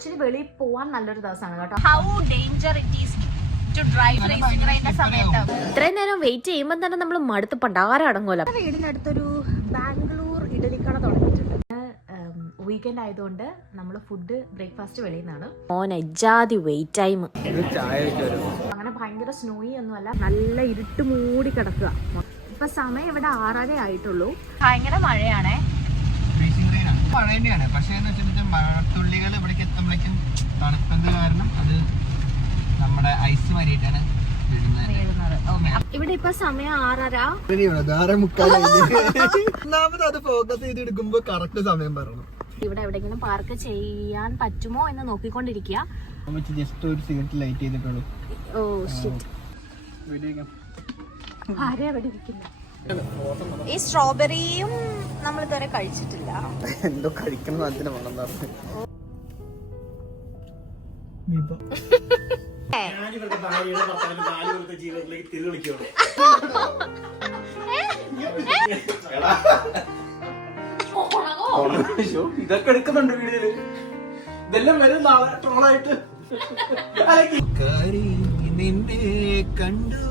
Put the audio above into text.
ഇച്ചിരി വെളിയിൽ പോവാൻ നല്ലൊരു ദിവസമാണ് കേട്ടോ. How danger it is to drive racing റൈഡിന്റെ സമയത്ത്. ഇത്രയും നേരം വെയിറ്റ് ചെയ്യുമ്പോൾ തന്നെ നമ്മൾ മടുത്ത് പണ്ടാരം അടങ്ങുമല്ലോ. വീടിനടുത്തൊരു ബാംഗ്ലൂർ ഇഡലിക്കട തുടങ്ങിയിട്ടുണ്ട്. വീക്കെൻഡ് ആയതുകൊണ്ട് നമ്മൾ ഫുഡ് ബ്രേക്ക്ഫാസ്റ്റ് വെളിയിൽ നിന്നാണ്. മോനജാതി വെയിറ്റ് ടൈം. അങ്ങനെ ഭയങ്കര സ്നോയി ഒന്നുമല്ല, നല്ല ഇരുട്ട് മൂടി കിടക്കുക. ഇപ്പൊ സമയം ഇവിടെ 6:30 ആയിട്ടുള്ളൂ. ഭയങ്കര മഴയാണേ. മഴ തന്നെയാണ്, പക്ഷേ മഴത്തുള്ളികൾ ഇവിടേക്ക് എത്തുമ്പോഴേക്കും തണുപ്പത് കാരണം അത് നമ്മുടെ ഐസ് മാറിയിട്ടാണ് ഇവിടെ ഇപ്പൊ സമയം 6:30. ഒന്നാമത് അത് ഫോക്കസ് ചെയ്ത് എടുക്കുമ്പോ കറക്റ്റ് സമയം പറയണം. ഇവിടെ എവിടെയെങ്കിലും പാർക്ക് ചെയ്യാൻ പറ്റുമോ എന്ന് നോക്കിക്കൊണ്ടിരിക്കുക. ജസ്റ്റ് ഒരു സിഗരറ്റ് ലൈറ്റ് ചെയ്തിട്ടുള്ളൂ. ഓ ഷിറ്റ്, ആരെയാ ഇവിടെ ഇരിക്കുന്നത്? ഈ സ്ട്രോബെറിയും നമ്മൾ ഇതുവരെ കഴിച്ചിട്ടില്ല. എന്തോ കഴിക്കണം അതിന് വേണം. ഇതൊക്കെ എടുക്കുന്നുണ്ട് വീഡിയോയില്. ഇതെല്ലാം വരും നാളെ ട്രോളായിട്ട്. നിന്നെ കണ്ടു